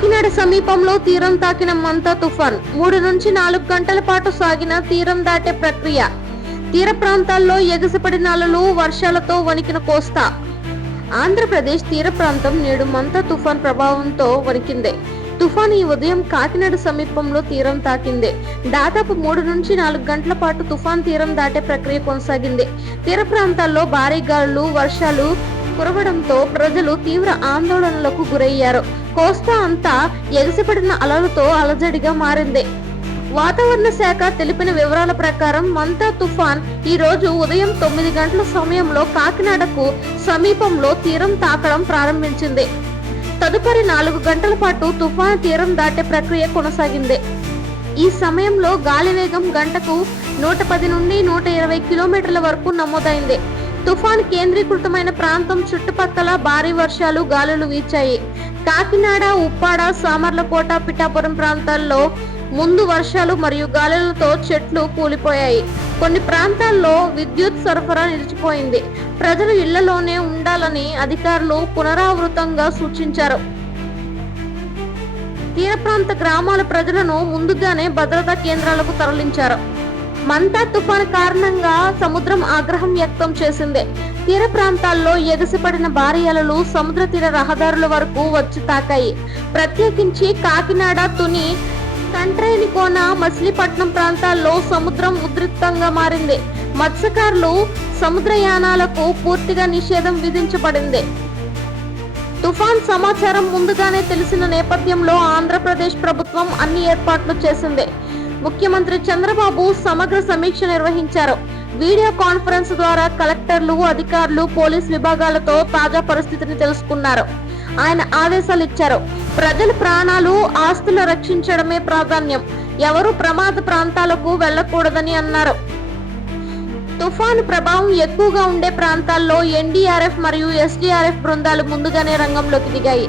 కాకినాడ సమీపంలో తీరం తాకిన మంతా తుఫాన్ 3 నుంచి 4 గంటల పాటు సాగిన తీరం దాటే ప్రక్రియ. తీర ప్రాంతాల్లో ఎగసిపడిన అలలు, వర్షాలతో వణికిన కోస్తా. ఆంధ్రప్రదేశ్ తీర ప్రాంతం నేడు మంతా తుఫాన్ ప్రభావంతో వణికింది. తుఫాన్ ఈ ఉదయం కాకినాడ సమీపంలో తీరం తాకింది. దాదాపు 3 నుంచి 4 గంటల పాటు తుఫాన్ తీరం దాటే ప్రక్రియ కొనసాగింది. తీర ప్రాంతాల్లో భారీ గాలులు, వర్షాలు కురవడంతో ప్రజలు తీవ్ర ఆందోళనలకు గురయ్యారు. కోస్తా అంతా ఎగసిపడిన అలలతో అలజడిగా మారింది. వాతావరణ శాఖ తెలిపిన వివరాల ప్రకారం మంతా తుఫాన్ ఈ రోజు ఉదయం 9 గంటల సమయంలో కాకినాడకు సమీపంలో తీరం తాకడం ప్రారంభించింది. తదుపరి 4 గంటల పాటు తుఫాను తీరం దాటే ప్రక్రియ కొనసాగింది. ఈ సమయంలో గాలి వేగం గంటకు 110 నుండి 120 కిలోమీటర్ల వరకు నమోదైంది. తుఫాన్ కేంద్రీకృతమైన ప్రాంతం చుట్టుపక్కల భారీ వర్షాలు, గాలులు వీచాయి. కాకినాడ, ఉప్పాడ, సామర్లకోట, పిఠాపురం ప్రాంతాల్లో ముందు వర్షాలు మరియు గాలులతో చెట్లు కూలిపోయాయి. కొన్ని ప్రాంతాల్లో విద్యుత్ సరఫరా నిలిచిపోయింది. ప్రజలు ఇళ్లలోనే ఉండాలని అధికారులు పునరావృతంగా సూచించారు. తీర ప్రాంత గ్రామాల ప్రజలను ముందుగానే భద్రతా కేంద్రాలకు తరలించారు. మంతా తుఫాను కారణంగా సముద్రం ఆగ్రహం వ్యక్తం చేసింది. తీర ప్రాంతాల్లో ఎగసిపడిన భారీ అలలు సముద్ర తీర రహదారుల వరకు వచ్చి తాకాయి. ప్రత్యేకించి కాకినాడ, తుని, కంట్రైనికోన, మచిలీపట్నం ప్రాంతాల్లో సముద్రం ఉధృతంగా మారింది. మత్స్యకారులు, సముద్రయానాలకు పూర్తిగా నిషేధం విధించబడింది. తుఫాన్ సమాచారం ముందుగానే తెలిసిన నేపథ్యంలో ఆంధ్రప్రదేశ్ ప్రభుత్వం అన్ని ఏర్పాట్లు చేసింది. ముఖ్యమంత్రి చంద్రబాబు సమగ్ర సమీక్ష నిర్వహించారు. వీడియో కాన్ఫరెన్స్ ద్వారా కలెక్టర్లు, అధికారులు, పోలీస్ విభాగాలతో తాజా పరిస్థితిని తెలుసుకున్నారు. ఆయన ఆదేశాలు ఇచ్చారు. ప్రజల ప్రాణాలు, ఆస్తులు రక్షించడమే ప్రాధాన్యం. ఎవరు ప్రమాద ప్రాంతాలకు వెళ్లకూడదని అన్నారు. తుఫాను ప్రభావం ఎక్కువగా ఉండే ప్రాంతాల్లో ఎన్డీఆర్ఎఫ్ మరియు ఎస్డీఆర్ఎఫ్ బృందాలు ముందుగానే రంగంలోకి దిగాయి.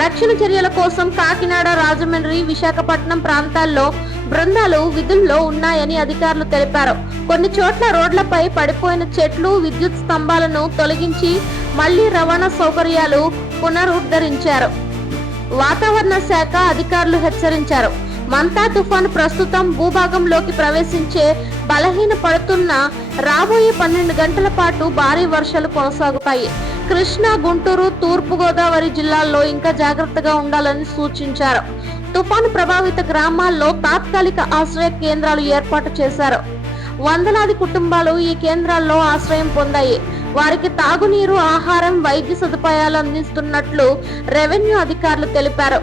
రక్షణ చర్యల కోసం కాకినాడ, రాజమండ్రి, విశాఖపట్నం ప్రాంతాల్లో బృందాలు విధుల్లో ఉన్నాయని అధికారులు తెలిపారు. కొన్ని చోట్ల రోడ్లపై పడిపోయిన చెట్లు, విద్యుత్ స్తంభాలను తొలగించి మళ్లీ రవాణా సౌకర్యాలు పునరుద్ధరించారు. వాతావరణ శాఖ అధికారులు హెచ్చరించారు. మంతా తుఫాను ప్రస్తుతం భూభాగంలోకి ప్రవేశించే బలహీన పడుతున్న రాబోయే 12 గంటల పాటు భారీ వర్షాలు కొనసాగుతాయి. కృష్ణా, గుంటూరు, తూర్పు గోదావరి జిల్లాల్లో ఇంకా జాగ్రత్తగా ఉండాలని సూచించారు. తుఫాను ప్రభావిత గ్రామాల్లో తాత్కాలిక ఆశ్రయ కేంద్రాలు ఏర్పాటు చేశారు. వందలాది కుటుంబాలు ఈ కేంద్రాల్లో ఆశ్రయం పొందాయి. వారికి తాగునీరు, ఆహారం, వైద్య సదుపాయాలు అందిస్తున్నట్లు రెవెన్యూ అధికారులు తెలిపారు.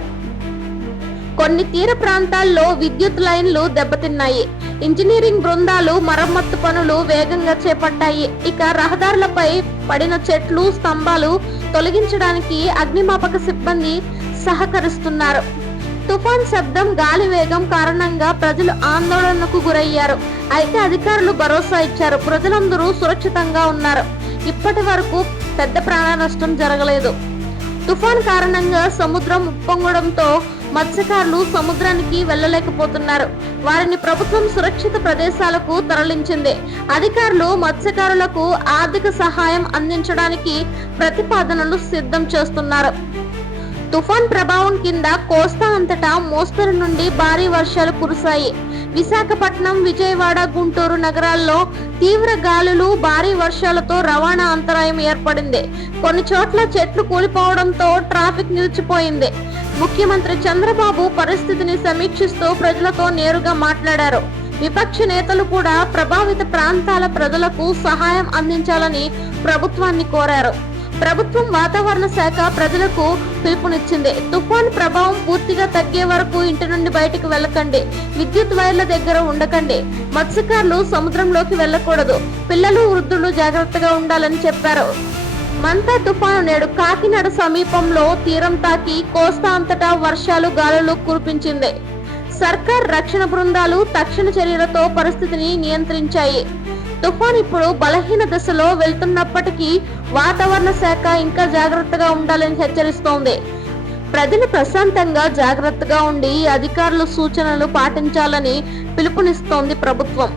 కొన్ని తీర ప్రాంతాల్లో విద్యుత్ లైన్లు దెబ్బతిన్నాయి. ఇంజనీరింగ్ బృందాలు మరమ్మత్తు పనులు వేగంగా చేపట్టాయి. ఇక రహదారులపై పడిన చెట్లు, స్తంభాలు తొలగించడానికి అగ్నిమాపక సిబ్బంది సహకరిస్తున్నారు. తుఫాన్ శబ్దం, గాలి వేగం కారణంగా ప్రజలు ఆందోళనకు గురయ్యారు. అయితే అధికారులు భరోసా ఇచ్చారు. ప్రజలందరూ సురక్షితంగా ఉన్నారు. ఇప్పటి వరకు పెద్ద ప్రాణ నష్టం జరగలేదు. తుఫాన్ కారణంగా సముద్రం ఉప్పొంగడంతో మత్స్యకారులు సముద్రానికి వెళ్లలేకపోతున్నారు. వారిని ప్రభుత్వం సురక్షిత ప్రదేశాలకు తరలించింది. అధికారులు మత్స్యకారులకు ఆర్థిక సహాయం అందించడానికి ప్రతిపాదనలు సిద్ధం చేస్తున్నారు. తుఫాన్ ప్రభావం కింద కోస్తా అంతటా మోస్తరు నుండి భారీ వర్షాలు కురిశాయి. విశాఖపట్నం, విజయవాడ, గుంటూరు నగరాల్లో తీవ్ర గాలులు, భారీ వర్షాలతో రవాణా అంతరాయం ఏర్పడింది. కొన్ని చోట్ల చెట్లు కూలిపోవడంతో ట్రాఫిక్ నిలిచిపోయింది. ముఖ్యమంత్రి చంద్రబాబు పరిస్థితిని సమీక్షిస్తూ ప్రజలతో నేరుగా మాట్లాడారు. విపక్ష నేతలు కూడా ప్రభావిత ప్రాంతాల ప్రజలకు సహాయం అందించాలని ప్రభుత్వాన్ని కోరారు. ప్రభుత్వం వాతావరణ శాఖ ప్రజలకు పిలుపునిచ్చింది. తుఫాను ప్రభావం పూర్తిగా తగ్గే వరకు ఇంటి నుండి బయటకు వెళ్ళకండి. విద్యుత్ వైర్ల దగ్గర ఉండకండి. మత్స్యకారులు సముద్రంలోకి వెళ్ళకూడదు. పిల్లలు, వృద్ధులు జాగ్రత్తగా ఉండాలని చెప్పారు. మంతా తుఫాను నేడు కాకినాడ సమీపంలో తీరం తాకి కోస్తా అంతటా వర్షాలు, గాలులు కురిపించింది. సర్కార్, రక్షణ బృందాలు తక్షణ చర్యలతో పరిస్థితిని నియంత్రించాయి. తుఫాన్ ఇప్పుడు బలహీన దశలో వెళ్తున్నప్పటికీ వాతావరణ శాఖ ఇంకా జాగ్రత్తగా ఉండాలని హెచ్చరిస్తోంది. ప్రజలు ప్రశాంతంగా, జాగ్రత్తగా ఉండి అధికారుల సూచనలు పాటించాలని పిలుపునిస్తోంది ప్రభుత్వం.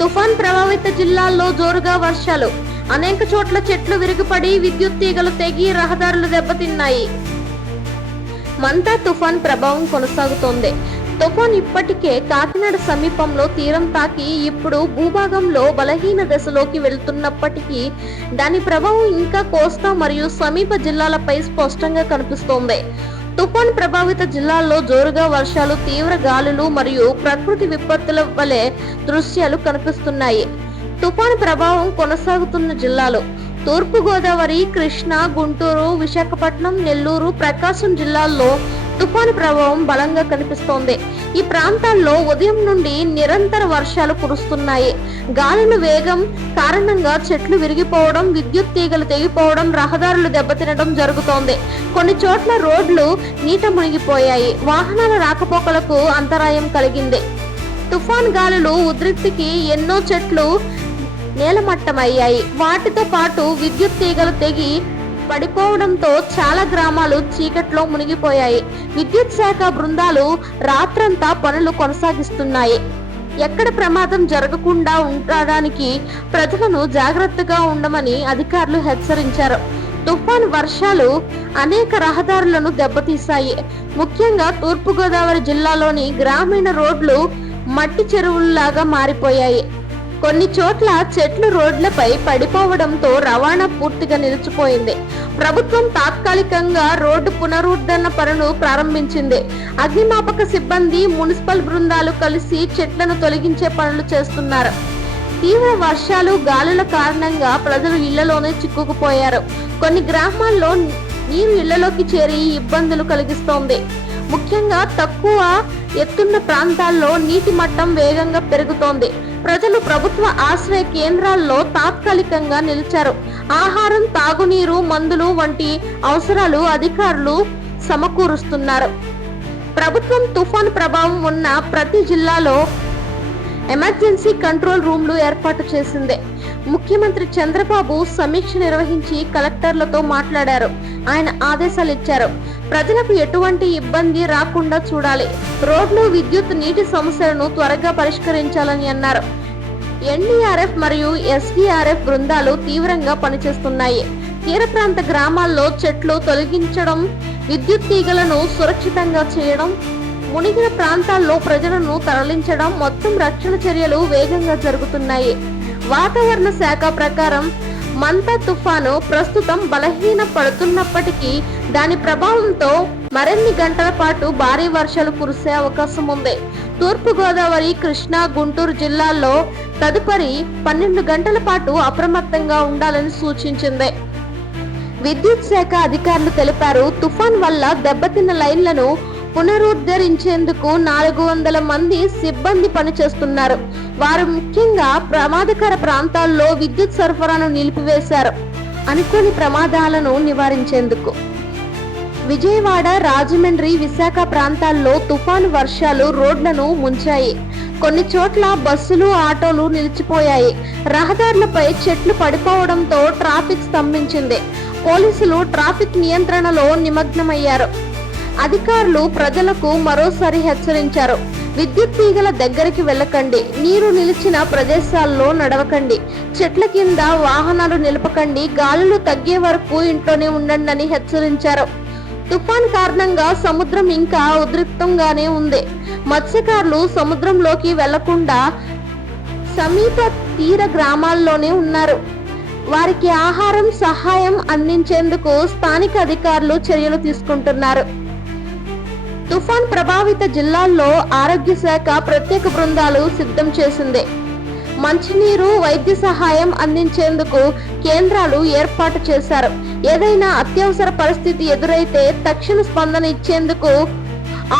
తుఫాన్ ప్రభావిత జిల్లాల్లో జోరుగా వర్షాలు, అనేక చోట్ల చెట్లు విరిగిపడి విద్యుత్ తీగలు తెగి రహదారులు దెబ్బతిన్నాయి. మంతా తుఫాన్ ప్రభావం కొనసాగుతోంది. తుఫాన్ ఇప్పటికే కాకినాడ సమీపంలో తీరం తాకి ఇప్పుడు భూభాగంలో బలహీన దశలోకి వెళ్తున్నప్పటికీ దాని ప్రభావం ఇంకా కోస్తా మరియు సమీప జిల్లాలపై స్పష్టంగా కనిపిస్తోంది. తుఫాన్ ప్రభావిత జిల్లాల్లో జోరుగా వర్షాలు, తీవ్ర గాలులు మరియు ప్రకృతి విపత్తుల వలె దృశ్యాలు కనిపిస్తున్నాయి. తుఫాన్ ప్రభావం కొనసాగుతున్న జిల్లాలు: తూర్పు గోదావరి, కృష్ణా, గుంటూరు, విశాఖపట్నం, నెల్లూరు, ప్రకాశం జిల్లాల్లో తుఫాను ప్రభావం బలంగా కనిపిస్తోంది. ఈ ప్రాంతాల్లో ఉదయం నుండి నిరంతర వర్షాలు కురుస్తున్నాయి. గాలుల వేగం కారణంగా చెట్లు విరిగిపోవడం, విద్యుత్ తీగలు తెగిపోవడం, రహదారులు దెబ్బతినడం జరుగుతోంది. కొన్ని చోట్ల రోడ్లు నీట మునిగిపోయాయి. వాహనాల రాకపోకలకు అంతరాయం కలిగింది. తుఫాన్ గాలులు ఉధృతికి ఎన్నో చెట్లు నేలమట్టమయ్యాయి. వాటితో పాటు విద్యుత్ తీగలు తెగి పడిపోవడంతో చాలా గ్రామాలు చీకట్లో మునిగిపోయాయి. విద్యుత్ శాఖ బృందాలు రాత్రంతా పనులు కొనసాగిస్తున్నాయి. ఎక్కడ ప్రమాదం జరగకుండా ఉండడానికి ప్రజలను జాగ్రత్తగా ఉండమని అధికారులు హెచ్చరించారు. తుఫాన్ వర్షాలు అనేక రహదారులను దెబ్బతీశాయి. ముఖ్యంగా తూర్పుగోదావరి జిల్లాలోని గ్రామీణ రోడ్లు మట్టి చెరువుల్లాగా మారిపోయాయి. కొన్ని చోట్ల చెట్లు రోడ్లపై పడిపోవడంతో రవాణా పూర్తిగా నిలిచిపోయింది. ప్రభుత్వం తాత్కాలికంగా రోడ్డు పునరుద్ధరణ పనులు ప్రారంభించింది. అగ్నిమాపక సిబ్బంది, మున్సిపల్ బృందాలు కలిసి చెట్లను తొలగించే పనులు చేస్తున్నారు. తీవ్ర వర్షాలు, గాలుల కారణంగా ప్రజలు ఇళ్లలోనే చిక్కుకుపోయారు. కొన్ని గ్రామాల్లో నీరు ఇళ్లలోకి చేరి ఇబ్బందులు కలిగిస్తోంది. ముఖ్యంగా తక్కువ ఎత్తున్న ప్రాంతాల్లో నీటి మట్టం వేగంగా పెరుగుతోంది. ప్రజలు ప్రభుత్వ ఆశ్రయ కేంద్రాల్లో తాత్కాలికంగా నిలిచారు. ఆహారం, తాగునీరు, మందులు వంటి అవసరాలు అధికారులు సమకూరుస్తున్నారు. ప్రభుత్వం తుఫాను ప్రభావం ఉన్న ప్రతి జిల్లాలో ఎమర్జెన్సీ కంట్రోల్ రూమ్లు ఏర్పాటు చేసింది. ముఖ్యమంత్రి చంద్రబాబు సమీక్ష నిర్వహించి కలెక్టర్లతో మాట్లాడారు. ఆయన ఆదేశాలు ఇచ్చారు. ప్రజలకు ఎటువంటి ఇబ్బంది రాకుండా చూడాలి. రోడ్లు, విద్యుత్, నీటి సమస్యలను త్వరగా పరిష్కరించాలని అన్నారు. ఎన్డీఆర్ఎఫ్ మరియు ఎస్డీఆర్ఎఫ్ బృందాలు తీవ్రంగా పనిచేస్తున్నాయి. తీర ప్రాంత గ్రామాల్లో చెట్లు తొలగించడం, విద్యుత్ తీగలను సురక్షితంగా చేయడం, మునిగిన ప్రాంతాల్లో ప్రజలను తరలించడం, మొత్తం రక్షణ చర్యలు వేగంగా జరుగుతున్నాయి. వాతావరణ శాఖ ప్రకారం మంతా తుఫాను ప్రస్తుతం బలహీన పడుతున్నప్పటికీ దాని ప్రభావంతో మరిన్ని గంటల పాటు భారీ వర్షాలు కురిసే అవకాశం ఉంది. తూర్పు గోదావరి, కృష్ణా, గుంటూరు జిల్లాల్లో తదుపరి 12 గంటల పాటు అప్రమత్తంగా ఉండాలని సూచించింది. విద్యుత్ శాఖ అధికారులు తెలిపారు. తుఫాన్ వల్ల దెబ్బతిన్న లైన్లను పునరుద్ధరించేందుకు 400 మంది సిబ్బంది పనిచేస్తున్నారు. వారు ముఖ్యంగా ప్రమాదకర ప్రాంతాల్లో విద్యుత్ సరఫరాను నిలిపివేశారు. అనుకోని ప్రమాదాలను నివారించేందుకు విజయవాడ, రాజమండ్రి, విశాఖ ప్రాంతాల్లో తుఫాను వర్షాలు రోడ్లను ముంచాయి. కొన్ని చోట్ల బస్సులు, ఆటోలు నిలిచిపోయాయి. రహదారులపై చెట్లు పడిపోవడంతో ట్రాఫిక్ స్తంభించింది. పోలీసులు ట్రాఫిక్ నియంత్రణలో నిమగ్నమయ్యారు. అధికారులు ప్రజలకు మరోసారి హెచ్చరించారు. విద్యుత్ తీగల దగ్గరికి వెళ్ళకండి, నీరు నిలిచిన ప్రదేశాల్లో నడవకండి, చెట్ల కింద వాహనాలు నిలపకండి, గాలులు తగ్గే వరకు ఇంట్లోనే ఉండండి అని హెచ్చరించారు. తుఫాన్ కారణంగా సముద్రం ఇంకా ఉద్రిక్తంగానే ఉంది. మత్స్యకారులు సముద్రంలోకి వెళ్లకుండా సమీప తీర గ్రామాల్లోనే ఉన్నారు. వారికి ఆహారం, సహాయం అందించేందుకు స్థానిక అధికారులు చర్యలు తీసుకుంటున్నారు. తుఫాన్ ప్రభావిత జిల్లాల్లో ఆరోగ్య శాఖ ప్రత్యేక బృందాలు సిద్ధం చేసింది. మంచినీరు, వైద్య సహాయం అందించేందుకు కేంద్రాలు ఏర్పాటు చేశారు. ఏదైనా అత్యవసర పరిస్థితి ఎదురైతే తక్షణ స్పందన ఇచ్చేందుకు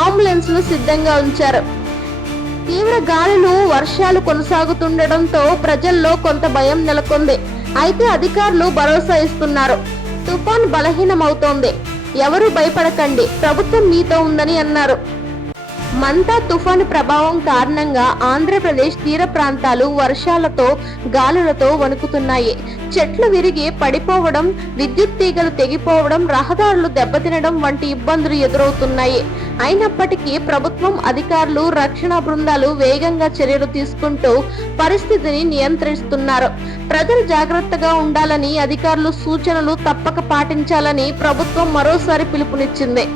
అంబులెన్స్లు సిద్ధంగా ఉంచారు. తీవ్ర గాలులు, వర్షాలు కొనసాగుతుండటంతో ప్రజల్లో కొంత భయం నెలకొంది. అయితే అధికారులు భరోసా ఇస్తున్నారు. తుఫాన్ బలహీనమవుతోంది, ఎవరు భయపడకండి, ప్రభుత్వం మీతో ఉందని అన్నారు. మంతా తుఫాను ప్రభావం కారణంగా ఆంధ్రప్రదేశ్ తీర ప్రాంతాలు వర్షాలతో గాలులతో వణుకుతున్నాయి. చెట్లు విరిగి పడిపోవడం, విద్యుత్ తీగలు తెగిపోవడం, రహదారులు దెబ్బతినడం వంటి ఇబ్బందులు ఎదురవుతున్నాయి. అయినప్పటికీ ప్రభుత్వం, అధికారులు, రక్షణ బృందాలు వేగంగా చర్యలు తీసుకుంటూ పరిస్థితిని నియంత్రిస్తున్నారు. ప్రజలు జాగ్రత్తగా ఉండాలని, అధికారులు సూచనలు తప్పక పాటించాలని ప్రభుత్వం మరోసారి పిలుపునిచ్చింది.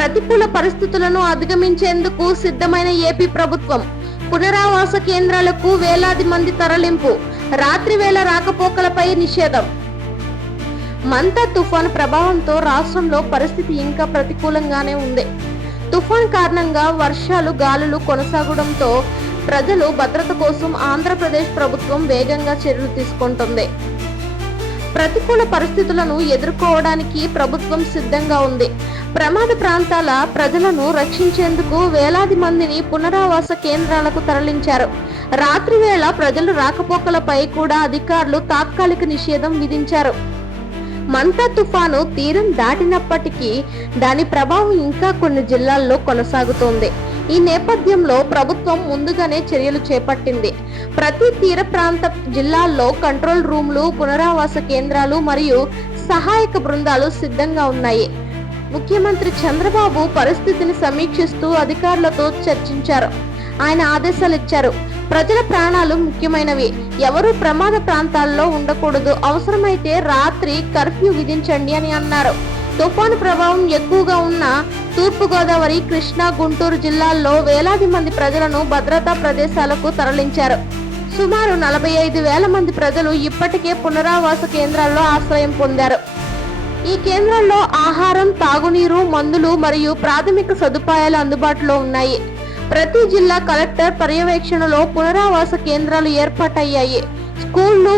ప్రతికూల పరిస్థితులను అధిగమించేందుకు సిద్ధమైన ఏపీ ప్రభుత్వం. పునరావాస కేంద్రాలకు వేలాది మంది తరలింపు, రాత్రి వేళ రాకపోకలపై నిషేధం. మంతా తుఫాను ప్రభావంతో రాష్ట్రంలో పరిస్థితి ఇంకా ప్రతికూలంగానే ఉంది. తుఫాన్ కారణంగా వర్షాలు, గాలులు కొనసాగడంతో ప్రజలు భద్రత కోసం ఆంధ్రప్రదేశ్ ప్రభుత్వం వేగంగా చర్యలు తీసుకుంటుంది. ప్రతికూల పరిస్థితులను ఎదుర్కోవడానికి ప్రభుత్వం సిద్ధంగా ఉంది. ప్రమాద ప్రాంతాల ప్రజలను రక్షించేందుకు వేలాది మందిని పునరావాస కేంద్రాలకు తరలించారు. రాత్రి వేళ ప్రజలు రాకపోకలపై కూడా అధికారులు తాత్కాలిక నిషేధం విధించారు. మంతా తుఫాను తీరం దాటినప్పటికీ దాని ప్రభావం ఇంకా కొన్ని జిల్లాల్లో కొనసాగుతోంది. ఈ నేపథ్యంలో ప్రభుత్వం ముందుగానే చర్యలు చేపట్టింది. ప్రతి తీర ప్రాంత జిల్లాల్లో కంట్రోల్ రూమ్లు, పునరావాస కేంద్రాలు మరియు సహాయక బృందాలు సిద్ధంగా ఉన్నాయి. ముఖ్యమంత్రి చంద్రబాబు పరిస్థితిని సమీక్షిస్తూ అధికారులతో చర్చించారు. ఆయన ఆదేశాలు ఇచ్చారు. ప్రజల ప్రాణాలు ముఖ్యమైనవి, ఎవరూ ప్రమాద ప్రాంతాల్లో ఉండకూడదు, అవసరమైతే రాత్రి కర్ఫ్యూ విధించండి అని అన్నారు. తుఫాను ప్రభావం ఎక్కువగా ఉన్న తూర్పు గోదావరి, కృష్ణా, గుంటూరు జిల్లాల్లో వేలాది మంది ప్రజలను భద్రతా ప్రదేశాలకు తరలించారు. సుమారు 45,000 మంది ప్రజలు ఇప్పటికే పునరావాస కేంద్రాల్లో ఆశ్రయం పొందారు. ఈ కేంద్రాల్లో ఆహారం, తాగునీరు, మందులు మరియు ప్రాథమిక సదుపాయాలు అందుబాటులో ఉన్నాయి. ప్రతి జిల్లా కలెక్టర్ పర్యవేక్షణలో పునరావాస కేంద్రాలు ఏర్పాటయ్యాయి. స్కూళ్లు,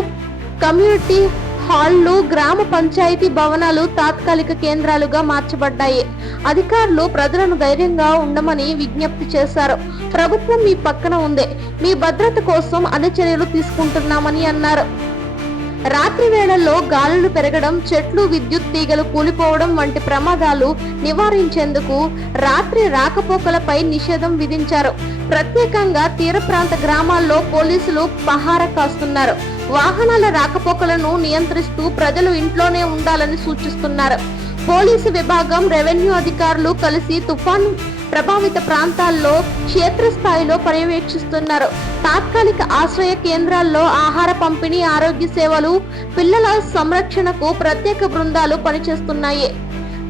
కమ్యూనిటీ హాళ్లు, గ్రామ పంచాయతీ భవనాలు తాత్కాలిక కేంద్రాలుగా మార్చబడ్డాయి. అధికారులు ప్రజలను ధైర్యంగా ఉండమని విజ్ఞప్తి చేశారు. ప్రభుత్వం మీ పక్కన ఉంది, మీ భద్రత కోసం అన్ని చర్యలు తీసుకుంటున్నామని అన్నారు. రాత్రి వేళల్లో గాలులు పెరగడం, చెట్లు, విద్యుత్ తీగలు కూలిపోవడం వంటి ప్రమాదాలు నివారించేందుకు రాత్రి రాకపోకలపై నిషేధం విధించారు. ప్రత్యేకంగా తీర ప్రాంత గ్రామాల్లో పోలీసులు పహారా కాస్తున్నారు. వాహనాల రాకపోకలను నియంత్రిస్తూ ప్రజలు ఇంట్లోనే ఉండాలని సూచిస్తున్నారు. పోలీసు విభాగం, రెవెన్యూ అధికారులు కలిసి తుఫాను ప్రభావిత ప్రాంతాల్లో క్షేత్రస్థాయిలో పర్యవేక్షిస్తున్నారు. తాత్కాలిక ఆశ్రయ కేంద్రాల్లో ఆహార పంపిణీ, ఆరోగ్య సేవలు, పిల్లల సంరక్షణకు ప్రత్యేక బృందాలు పనిచేస్తున్నాయి.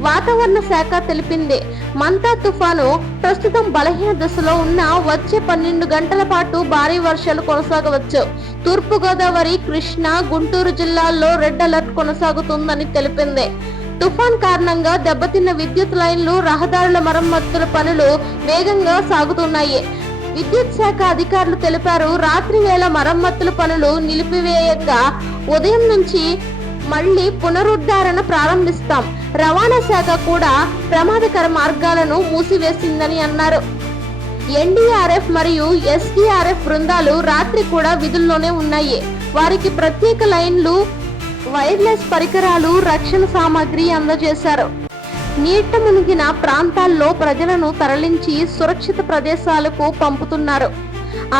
వాతావరణ శాఖ తెలిపింది, మంతా తుఫాను ప్రస్తుతం బలహీన దశలో ఉన్న వచ్చే 12 గంటల పాటు భారీ వర్షాలు కొనసాగవచ్చు. తూర్పు గోదావరి, కృష్ణా, గుంటూరు జిల్లాల్లో రెడ్ అలర్ట్ కొనసాగుతుందని తెలిపింది. తుఫాన్ కారణంగా దెబ్బతిన్న విద్యుత్ లైన్లు, రహదారుల మరమ్మతుల పనులు వేగంగా సాగుతున్నాయి. విద్యుత్ శాఖ అధికారులు తెలిపారు, రాత్రి వేళ మరమ్మతుల పనులు నిలిపివేయగా ఉదయం నుంచి మళ్లీ పునరుద్ధరణ ప్రారంభిస్తాం. రవాణా శాఖ కూడా ప్రమాదకర మార్గాలను మూసివేసిందని అన్నారు. ఎన్డీఆర్ఎఫ్ మరియు ఎస్డీఆర్ఎఫ్ బృందాలు రాత్రి కూడా విధుల్లోనే ఉన్నాయి. వారికి ప్రత్యేక లైన్లు, వైర్లెస్ పరికరాలు, రక్షణ సామాగ్రి అందజేశారు. నీట మునిగిన ప్రాంతాల్లో ప్రజలను తరలించి సురక్షిత ప్రదేశాలకు పంపుతున్నారు.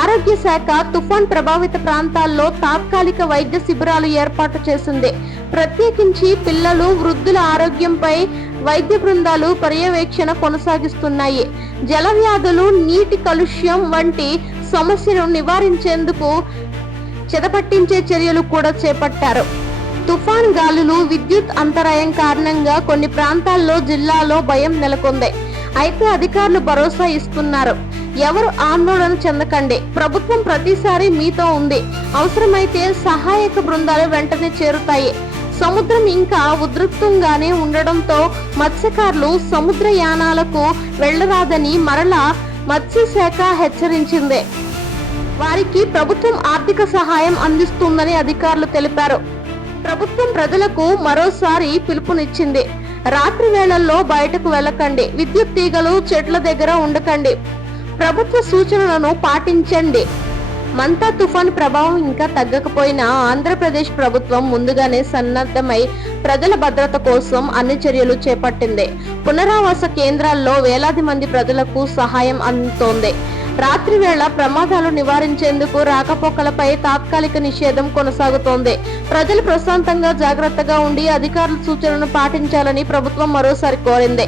ఆరోగ్య శాఖ తుఫాన్ ప్రభావిత ప్రాంతాల్లో తాత్కాలిక వైద్య శిబిరాలు ఏర్పాటు చేసింది. ప్రత్యేకించి పిల్లలు, వృద్ధుల ఆరోగ్యంపై వైద్య బృందాలు పర్యవేక్షణ కొనసాగిస్తున్నాయి. జల వ్యాధులు, నీటి కాలుష్యం వంటి సమస్యను నివారించేందుకు చెదపట్టించే చర్యలు కూడా చేపట్టారు. తుఫాన్ గాలులు, విద్యుత్ అంతరాయం కారణంగా కొన్ని ప్రాంతాల్లో జిల్లాలో భయం నెలకొంది. అయితే అధికారులు భరోసా ఇస్తున్నారు, ఎవరు ఆందోళన చెందకండి, ప్రభుత్వం ప్రతిసారి మీతో ఉంది, అవసరమైతే సహాయక బృందాలు వెంటనే చేరుతాయి. సముద్రం ఇంకా ఉధృతంగానే ఉండడంతో మత్స్యకారులు సముద్రయానాలకు వెళ్లరాదని మరలా మత్స్యశాఖ హెచ్చరించింది. వారికి ప్రభుత్వం ఆర్థిక సహాయం అందిస్తుందని అధికారులు తెలిపారు. ప్రభుత్వం ప్రజలకు మరోసారి పిలుపునిచ్చింది, రాత్రి వేళల్లో బయటకు వెళ్ళకండి, విద్యుత్ తీగలు, చెట్ల దగ్గర ఉండకండి, ప్రభుత్వ సూచనలను పాటించండి. మంతా తుఫాను ప్రభావం ఇంకా తగ్గకపోయినా ఆంధ్రప్రదేశ్ ప్రభుత్వం ముందుగానే సన్నద్ధమై ప్రజల భద్రత కోసం అన్ని చర్యలు చేపట్టింది. పునరావాస కేంద్రాల్లో వేలాది మంది ప్రజలకు సహాయం అందుతోంది. రాత్రి వేళ ప్రమాదాలు నివారించేందుకు రాకపోకలపై తాత్కాలిక నిషేధం కొనసాగుతోంది. ప్రజలు ప్రశాంతంగా, జాగ్రత్తగా ఉండి అధికారుల సూచనలను పాటించాలని ప్రభుత్వం మరోసారి కోరింది.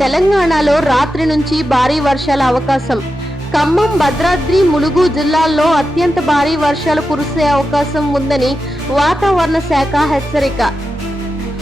తెలంగాణలో రాత్రి నుంచి భారీ వర్షాల అవకాశం. ఖమ్మం, భద్రాద్రి, ములుగు జిల్లాల్లో అత్యంత భారీ వర్షాలు కురిసే అవకాశం ఉందని వాతావరణ శాఖ హెచ్చరిక.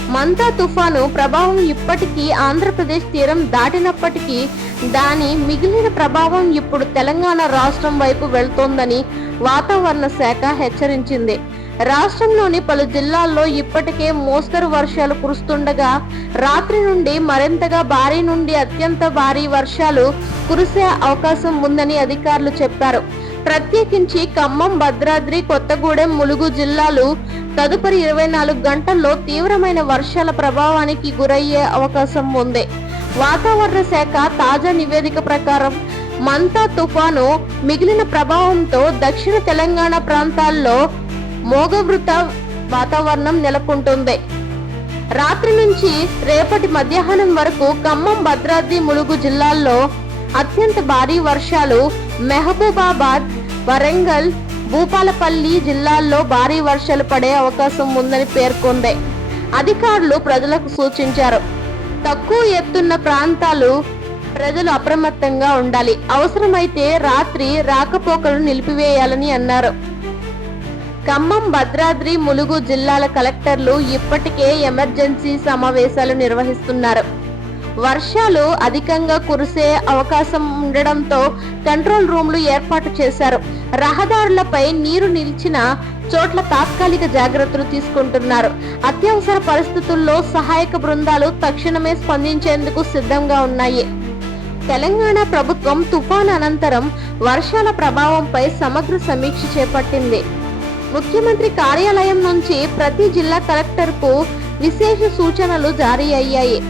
మంతా తుఫాను ప్రభావం ఇప్పటికీ ఆంధ్రప్రదేశ్ తీరం దాటినప్పటికీ దాని మిగిలిన ప్రభావం ఇప్పుడు తెలంగాణ రాష్ట్రం వైపు వెళ్తోందని వాతావరణ శాఖ హెచ్చరించింది. రాష్ట్రంలోని పలు జిల్లాల్లో ఇప్పటికే మోస్తరు వర్షాలు కురుస్తుండగా రాత్రి నుండి మరింతగా భారీ నుండి అత్యంత భారీ వర్షాలు కురిసే అవకాశం ఉందని అధికారులు చెప్పారు. ప్రత్యేకించి ఖమ్మం, భద్రాద్రి, కొత్తగూడెం, ములుగు జిల్లాలు తదుపరి 24 గంటల్లో తీవ్రమైన వర్షాల ప్రభావానికి గురయ్యే అవకాశం ఉంది. వాతావరణ శాఖ తాజా నివేదిక ప్రకారం మంతా తుఫాను మిగిలిన ప్రభావంతో దక్షిణ తెలంగాణ ప్రాంతాల్లో మోగవృత వాతావరణం నెలకొంటుంది. రాత్రి నుంచి రేపటి మధ్యాహ్నం వరకు ఖమ్మం, భద్రాద్రి, ములుగు జిల్లాల్లో అత్యంత భారీ వర్షాలు, మహబూబాబాద్, వరంగల్, భూపాలపల్లి జిల్లాల్లో భారీ వర్షాలు పడే అవకాశం ఉందని పేర్కొంది. అధికారులు ప్రజలకు సూచించారు. తక్కువ ఎత్తున్న ప్రాంతాలు ప్రజలు అప్రమత్తంగా ఉండాలి. అవసరమైతే రాత్రి రాకపోకలు నిలిపివేయాలని అన్నారు. ఖమ్మం, భద్రాద్రి, ములుగు జిల్లాల కలెక్టర్లు ఇప్పటికే ఎమర్జెన్సీ సమావేశాలు నిర్వహిస్తున్నారు. వర్షాలు అధికంగా కురిసే అవకాశం ఉండడంతో కంట్రోల్ రూమ్లు ఏర్పాటు చేశారు. రహదారులపై నీరు నిలిచిన చోట్ల తాత్కాలిక జాగ్రత్తలు తీసుకుంటున్నారు. అత్యవసర పరిస్థితుల్లో సహాయక బృందాలు తక్షణమే స్పందించేందుకు సిద్ధంగా ఉన్నాయి. తెలంగాణ ప్రభుత్వం తుఫాను అనంతరం వర్షాల ప్రభావంపై సమగ్ర సమీక్ష చేపట్టింది. ముఖ్యమంత్రి కార్యాలయం నుంచి ప్రతి జిల్లా కలెక్టర్కు విశేష సూచనలు జారీ అయ్యాయి.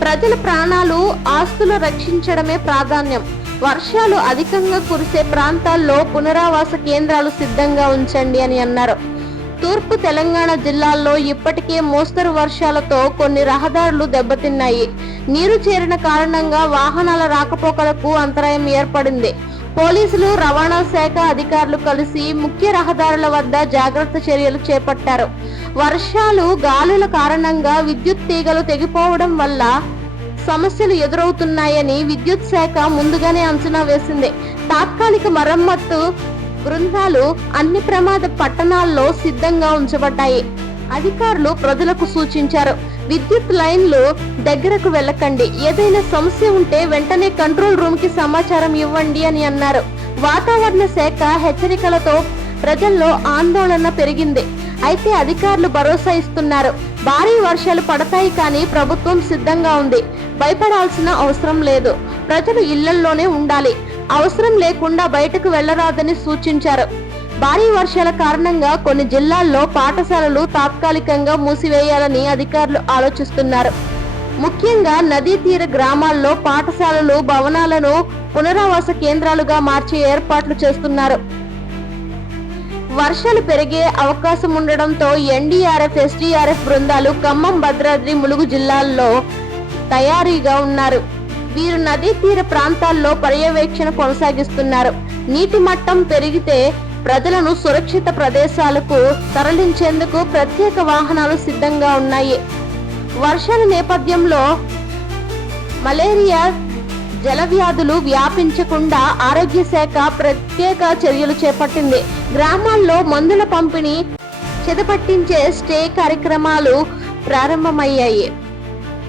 ప్రజల ప్రాణాలు, ఆస్తులు రక్షించడమే ప్రాధాన్యం. వర్షాలు అధికంగా కురిసే ప్రాంతాల్లో పునరావాస కేంద్రాలు సిద్ధంగా ఉంచండి అని అన్నారు. తూర్పు తెలంగాణ జిల్లాల్లో ఇప్పటికే మోస్తరు వర్షాలతో కొన్ని రహదారులు దెబ్బతిన్నాయి. నీరు చేరిన కారణంగా వాహనాల రాకపోకలకు అంతరాయం ఏర్పడింది. పోలీసులు, రవాణా శాఖ అధికారులు కలిసి ముఖ్య రహదారుల వద్ద జాగ్రత్త చర్యలు చేపట్టారు. వర్షాలు, గాలుల కారణంగా విద్యుత్ తీగలు తెగిపోవడం వల్ల సమస్యలు ఎదురవుతున్నాయని విద్యుత్ శాఖ ముందుగానే అంచనా వేసింది. తాత్కాలిక మరమ్మత్తు బృందాలు అన్ని ప్రమాద పట్టణాల్లో సిద్ధంగా ఉంచబడ్డాయి. అధికారులు ప్రజలకు సూచించారు. విద్యుత్ లైన్లు దగ్గరకు వెళ్ళకండి. ఏదైనా సమస్య ఉంటే వెంటనే కంట్రోల్ రూమ్ కి సమాచారం ఇవ్వండి అని అన్నారు. వాతావరణ శాఖ హెచ్చరికలతో ప్రజల్లో ఆందోళన పెరిగింది. అయితే అధికారులు భరోసా ఇస్తున్నారు. భారీ వర్షాలు పడతాయి కానీ ప్రభుత్వం సిద్ధంగా ఉంది. భయపడాల్సిన అవసరం లేదు. ప్రజలు ఇళ్లల్లోనే ఉండాలి. అవసరం లేకుండా బయటకు వెళ్లరాదని సూచించారు. భారీ వర్షాల కారణంగా కొన్ని జిల్లాల్లో పాఠశాలలు తాత్కాలికంగా మూసివేయాలని అధికారులు ఆలోచిస్తున్నారు. ముఖ్యంగా నదీ తీర గ్రామాల్లో పాఠశాలలు, భవనాలను పునరావాస కేంద్రాలుగా మార్చే ఏర్పాట్లు చేస్తున్నారు. వర్షాలు పెరిగే అవకాశం ఉండడంతో ఎన్డీఆర్ఎఫ్, ఎస్డీఆర్ఎఫ్ బృందాలు ఖమ్మం, భద్రాద్రి, ములుగు జిల్లాల్లో తయారీగా ఉన్నారు. వీరు నదీ తీర ప్రాంతాల్లో పర్యవేక్షణ కొనసాగిస్తున్నారు. నీటి మట్టం పెరిగితే ప్రజలను సురక్షిత ప్రదేశాలకు తరలించేందుకు ప్రత్యేక వాహనాలు సిద్ధంగా ఉన్నాయి. వర్షాల నేపథ్యంలో మలేరియా, జలవ్యాధులు వ్యాపించకుండా ఆరోగ్య శాఖ ప్రత్యేక చర్యలు చేపట్టింది. గ్రామాల్లో మందుల పంపిణీ, చెదపట్టించే స్టే కార్యక్రమాలు ప్రారంభమయ్యాయి.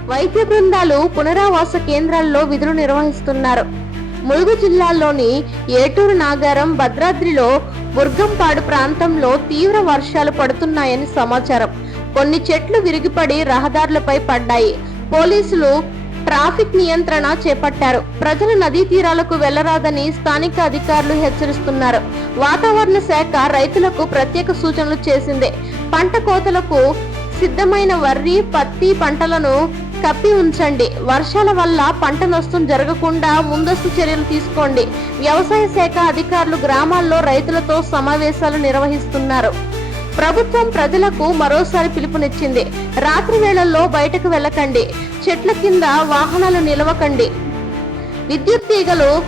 వైద్య బృందాలు పునరావాస కేంద్రాల్లో విధులు నిర్వహిస్తున్నారు. ములుగు జిల్లాలోని ఏటూరు, నాగారం, భద్రాద్రిలో బుర్గంపాడు ప్రాంతంలో తీవ్ర వర్షాలు పడుతున్నాయని సమాచారం. కొన్ని చెట్లు విరిగిపడి రహదారులపై పడ్డాయి. పోలీసులు ట్రాఫిక్ నియంత్రణ చేపట్టారు. ప్రజలు నదీ తీరాలకు వెళ్లరాదని స్థానిక అధికారులు హెచ్చరిస్తున్నారు. వాతావరణ శాఖ రైతులకు ప్రత్యేక సూచనలు చేసింది. పంట కోతలకు సిద్ధమైన వరి, పత్తి పంటలను కప్పి ఉంచండి. వర్షాల వల్ల పంట నష్టం జరగకుండా ముందస్తు చర్యలు తీసుకోండి. వ్యవసాయ శాఖ అధికారులు గ్రామాల్లో రైతులతో సమావేశాలు నిర్వహిస్తున్నారు. ప్రభుత్వం ప్రజలకు మరోసారి పిలుపునిచ్చింది. రాత్రి వేళల్లో బయటకు వెళ్ళకండి. చెట్ల కింద వాహనాలు నిలవకండి. విద్యుత్ తీగలు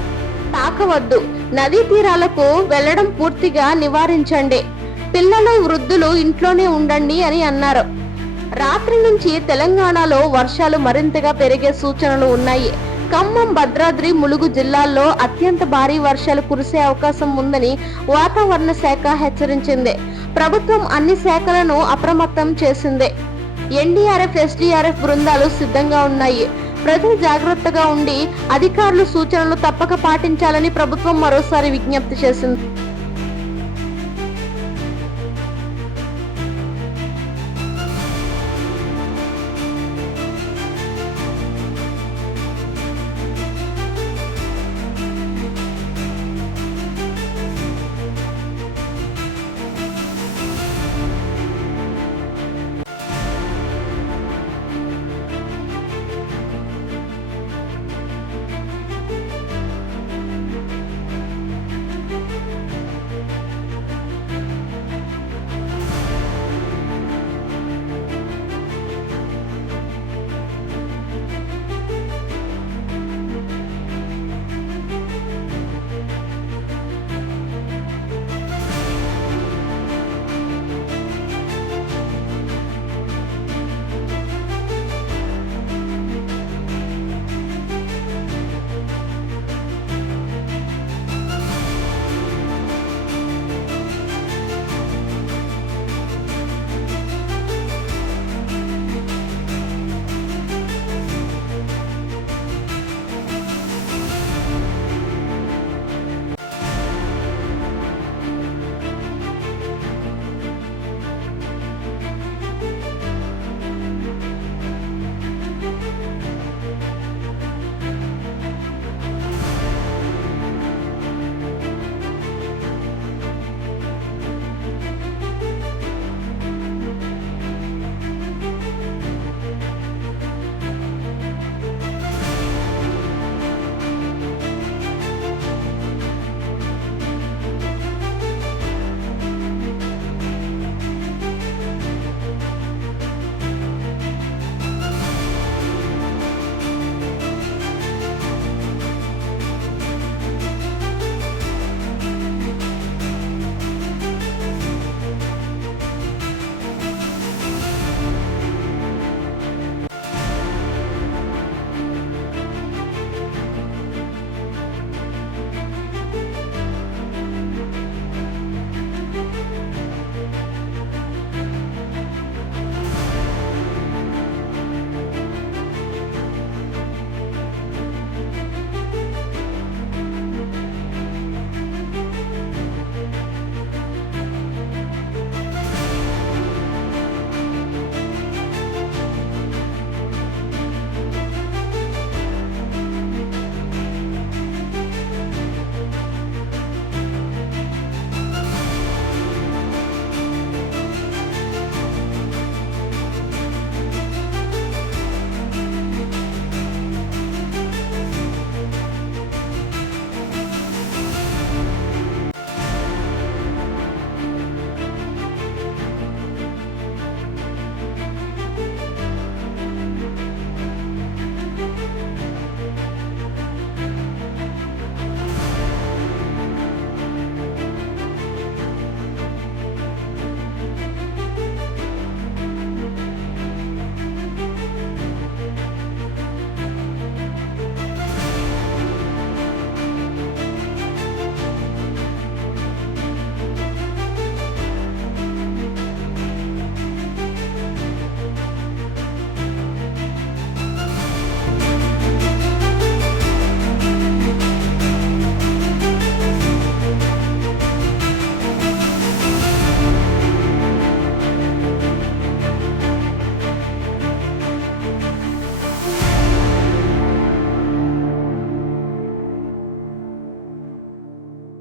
తాకవద్దు. నదీ తీరాలకు వెళ్లడం పూర్తిగా నివారించండి. పిల్లలు, వృద్ధులు ఇంట్లోనే ఉండండి అని అన్నారు. రాత్రి నుంచి తెలంగాణలో వర్షాలు మరింతగా పెరిగే సూచనలు ఉన్నాయి. ఖమ్మం, భద్రాద్రి, ములుగు జిల్లాల్లో అత్యంత భారీ వర్షాలు కురిసే అవకాశం ఉందని వాతావరణ శాఖ హెచ్చరించింది. ప్రభుత్వం అన్ని శాఖలను అప్రమత్తం చేసింది. ఎన్డీఆర్ఎఫ్, ఎస్డీఆర్ఎఫ్ బృందాలు సిద్ధంగా ఉన్నాయి. ప్రజలు జాగ్రత్తగా ఉండి అధికారులు సూచనలు తప్పక పాటించాలని ప్రభుత్వం మరోసారి విజ్ఞప్తి చేసింది.